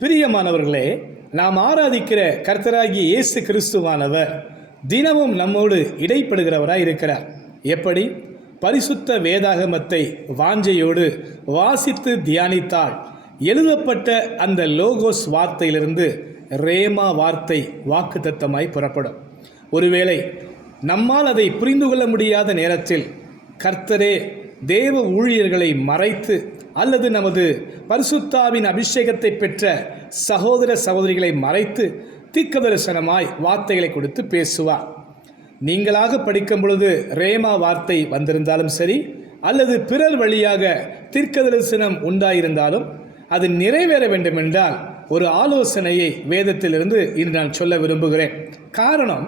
பிரியமானவர்களே, நாம் ஆராதிக்கிற கர்த்தராகிய இயேசு கிறிஸ்துவானவர் தினமும் நம்மோடு இடைப்படுகிறவராய் இருக்கிறார். எப்படி? பரிசுத்த வேதாகமத்தை வாஞ்சையோடு வாசித்து தியானித்தால் எழுதப்பட்ட அந்த லோகோஸ் வார்த்தையிலிருந்து ரேமா வார்த்தை வாக்குத்தத்தமாய் புறப்படும். ஒருவேளை நம்மால் அதை புரிந்து கொள்ள முடியாத நேரத்தில் கர்த்தரே தேவ ஊழியர்களை மறைத்து அல்லது நமது பரிசுத்தாவின் அபிஷேகத்தை பெற்ற சகோதர சகோதரிகளை மறைத்து தீர்க்கதரிசனமாய் வார்த்தைகளை கொடுத்து பேசுவார். நீங்களாக படிக்கும் பொழுது ரேமா வார்த்தை வந்திருந்தாலும் சரி, அல்லது பிறர் வழியாக தீர்க்கதரிசனம் உண்டாயிருந்தாலும் அது நிறைவேற வேண்டுமென்றால் ஒரு ஆலோசனையை வேதத்திலிருந்து இன்று நான் சொல்ல விரும்புகிறேன். காரணம்,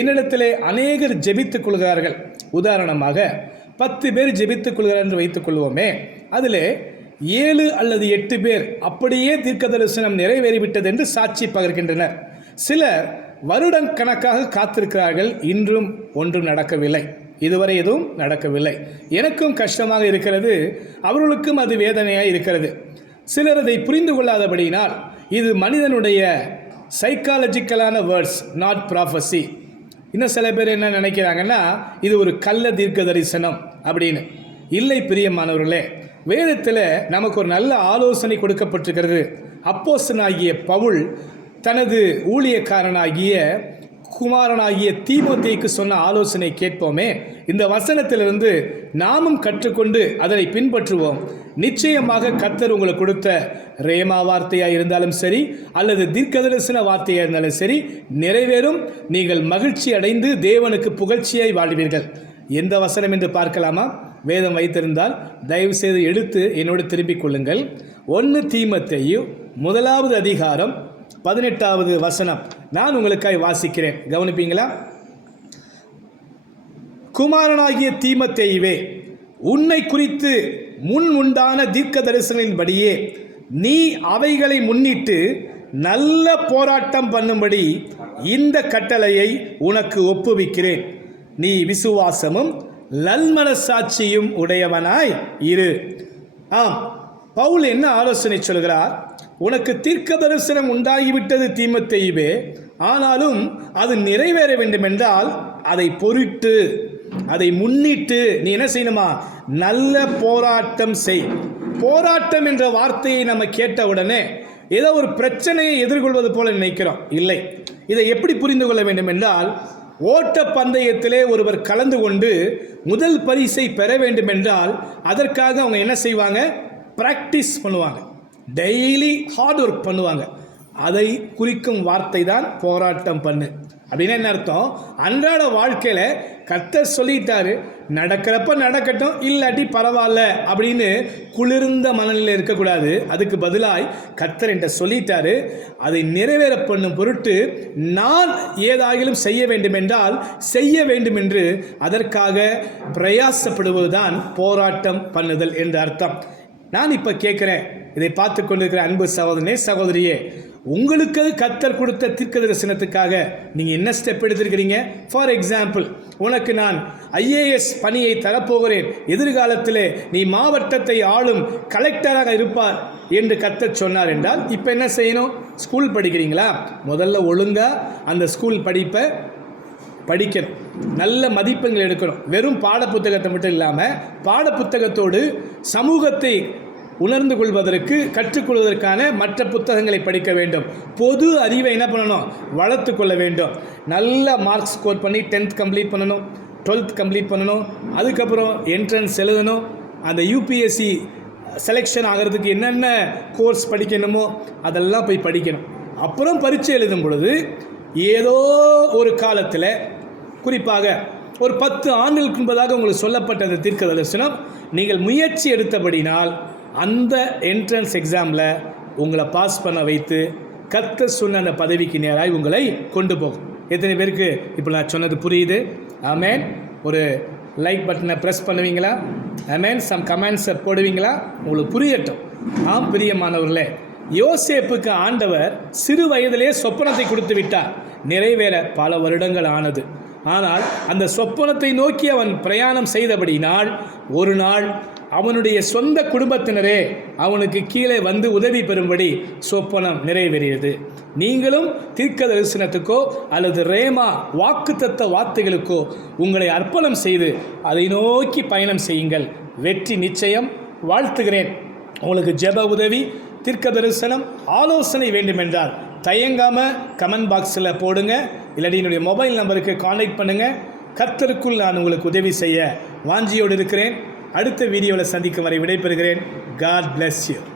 என்னிடத்திலே அநேகர் ஜெபித்துக் கொள்கிறார்கள். உதாரணமாக 10 பேர் ஜெபித்துக் கொள்கிறார் என்று வைத்துக் கொள்வோமே, அதில் 7 அல்லது 8 பேர் அப்படியே தீர்க்கதரிசனம் நிறைவேறிவிட்டது என்று சாட்சி பகர்கின்றனர். சிலர் வருடக்கணக்காக காத்திருக்கிறார்கள், இன்றும் ஒன்றும் நடக்கவில்லை, இதுவரை எதுவும் நடக்கவில்லை. எனக்கும் கஷ்டமாக இருக்கிறது, அவர்களுக்கும் அது வேதனையாக இருக்கிறது. சிலர் அதை புரிந்து கொள்ளாதபடியினால் இது மனிதனுடைய சைக்காலஜிக்கலான வேர்ட்ஸ், நாட் ப்ராஃபஸி. இன்னும் சில பேர் என்ன நினைக்கிறாங்கன்னா இது ஒரு கள்ள தீர்க்க தரிசனம் அப்படின்னு. இல்லை பிரியமானவர்களே, வேதத்தில் நமக்கு ஒரு நல்ல ஆலோசனை கொடுக்கப்பட்டிருக்கிறது. அப்போஸ்தலனாகிய பவுல் தனது ஊழியக்காரனாகிய குமாரனாகிய தீமோத்தேயுக்கு சொன்ன ஆலோசனை கேட்போமே. இந்த வசனத்திலிருந்து நாமும் கற்றுக்கொண்டு அதனை பின்பற்றுவோம். நிச்சயமாக கர்த்தர் உங்களுக்கு கொடுத்த ரேமா வார்த்தையாக இருந்தாலும் சரி, அல்லது தீர்க்கதரிசன வார்த்தையாக இருந்தாலும் சரி, நிறைவேறும். நீங்கள் மகிழ்ச்சி அடைந்து தேவனுக்கு புகழ்ச்சியாய் வாழ்வீர்கள். எந்த வசனம் என்று பார்க்கலாமா? வேதம் வைத்திருந்தால் தயவு செய்து எடுத்து என்னோடு திரும்பிக் கொள்ளுங்கள். 1 தீமோத்தேயு 1வது அதிகாரம் 18வது வசனம் நான் உங்களுக்காய் வாசிக்கிறேன், கவனிப்பீங்களா? குமாரனாகிய தீமோத்தேயுவே, உன்னை குறித்து முன் உண்டான தீர்க்க தரிசனங்களின்படியே நீ அவைகளை முன்னிட்டு நல்ல போராட்டம் பண்ணும்படி இந்த கட்டளையை உனக்கு ஒப்புவிக்கிறேன். நீ விசுவாசமும் நல்மனசாட்சியும் உடையவனாய் இரு. ஆம், பவுல் என்ன ஆலோசனை சொல்கிறார்? உனக்கு தீர்க்க தரிசனம் உண்டாகிவிட்டது தீமோத்தேயுவே, ஆனாலும் அது நிறைவேற வேண்டுமென்றால் அதை பொருட்டு, அதை முன்னிட்டு நீ என்ன செய்யணுமா? நல்ல போராட்டம் செய். போராட்டம் என்ற வார்த்தையை நம்ம கேட்டவுடனே ஏதோ ஒரு பிரச்சனையை எதிர்கொள்வது போல நினைக்கிறோம். இல்லை, இதை எப்படி புரிந்து கொள்ள வேண்டும் என்றால், ஓட்ட பந்தயத்திலே ஒருவர் கலந்து கொண்டு முதல் பரிசை பெற வேண்டும் என்றால் அதற்காக அவங்க என்ன செய்வாங்க? பிராக்டிஸ் பண்ணுவாங்க, டெய்லி ஹார்ட் ஒர்க் பண்ணுவாங்க. அதை குறிக்கும் வார்த்தை தான் போராட்டம் பண்ணு. அப்படின்னு என்ன அர்த்தம்? அன்றாட வாழ்க்கையில் கர்த்தர் சொல்லிட்டாரு, நடக்கிறப்ப நடக்கட்டும், இல்லாட்டி பரவாயில்ல அப்படின்னு குளிர்ந்த மனநிலையில் இருக்கக்கூடாது. அதுக்கு பதிலாக கர்த்தர் என்கிட்ட சொல்லிட்டாரு, அதை நிறைவேற பண்ணும் பொருட்டு நான் ஏதாகிலும் செய்ய வேண்டும் என்றால் செய்ய வேண்டும் என்று அதற்காக பிரயாசப்படுவதுதான் போராட்டம் பண்ணுதல் என்ற அர்த்தம். நான் இப்போ கேட்குறேன், இதை பார்த்து கொண்டிருக்கிற அன்பு சகோதரனே சகோதரியே, உங்களுக்கு கர்த்தர் கொடுத்த தீர்க்க தரிசனத்துக்காக நீங்கள் என்ன ஸ்டெப் எடுத்திருக்கிறீங்க? ஃபார் எக்ஸாம்பிள், உனக்கு நான் IAS பணியை தரப்போகிறேன், எதிர்காலத்தில் நீ மாவட்டத்தை ஆளும் கலெக்டராக இருப்பார் என்று கர்த்தர் சொன்னார் என்றால் இப்போ என்ன செய்யணும்? ஸ்கூல் படிக்கிறீங்களா? முதல்ல ஒழுங்காக அந்த ஸ்கூல் படிப்பை படிக்கணும், நல்ல மதிப்பெண்கள் எடுக்கணும். வெறும் பாடப்புத்தகத்தை மட்டும் இல்லாமல் பாடப்புத்தகத்தோடு சமூகத்தை உணர்ந்து கொள்வதற்கு கற்றுக்கொள்வதற்கான மற்ற புத்தகங்களை படிக்க வேண்டும். பொது அறிவை என்ன பண்ணணும்? வளர்த்து கொள்ள வேண்டும். நல்ல மார்க்ஸ் ஸ்கோர் பண்ணி 10th கம்ப்ளீட் பண்ணணும், 12th கம்ப்ளீட் பண்ணணும். அதுக்கப்புறம் என்ட்ரன்ஸ் எழுதணும். அந்த UPSC செலெக்ஷன் ஆகிறதுக்கு என்னென்ன கோர்ஸ் படிக்கணுமோ அதெல்லாம் போய் படிக்கணும். அப்புறம் பரீட்சை எழுதும் பொழுது ஏதோ ஒரு காலத்தில், குறிப்பாக ஒரு 10 ஆண்டுகளுக்கு முன்பதாக உங்களுக்கு சொல்லப்பட்ட அந்த தீர்க்க தரிசனம் நீங்கள் முயற்சி எடுத்தபடினால் அந்த என்ட்ரன்ஸ் எக்ஸாமில் உங்களை பாஸ் பண்ண வைத்து கர்த்தர் சொன்ன அந்த பதவிக்கு நேராக உங்களை கொண்டு போகும். எத்தனை பேருக்கு இப்போ நான் சொன்னது புரியுது? ஆமேன். ஒரு லைக் பட்டனை ப்ரெஸ் பண்ணுவீங்களா? ஆமேன். சம் கமெண்ட்ஸை போடுவீங்களா? உங்களுக்கு புரியட்டும். ஆம் பிரியமானவர்களே, யோசேப்புக்கு ஆண்டவர் சிறு வயதிலே சொப்பனத்தை கொடுத்து விட்டார். நிறைவேற பல வருடங்கள் ஆனது. ஆனால் அந்த சொப்பனத்தை நோக்கி அவன் பிரயாணம் செய்தபடினால் ஒரு நாள் அவனுடைய சொந்த குடும்பத்தினரே அவனுக்கு கீழே வந்து உதவி பெறும்படி சொப்பனம் நிறைவேறியது. நீங்களும் தீர்க்க தரிசனத்துக்கோ அல்லது ரேமா வாக்குத்தத்த வார்த்தைகளுக்கோ உங்களை அர்ப்பணம் செய்து அதை நோக்கி பயணம் செய்யுங்கள். வெற்றி நிச்சயம். வாழ்த்துகிறேன். உங்களுக்கு ஜெப உதவி, தீர்க்க தரிசனம், ஆலோசனை வேண்டுமென்றால் தயங்காமல் கமெண்ட் பாக்ஸில் போடுங்க. இல்லாட்டி என்னுடைய மொபைல் நம்பருக்கு கான்டாக்ட் பண்ணுங்கள். கர்த்தருக்குள் நான் உங்களுக்கு உதவி செய்ய வாஞ்சியோடு இருக்கிறேன். அடுத்த வீடியோவில் சந்திக்கும் வரை விடைபெறுகிறேன். God bless you.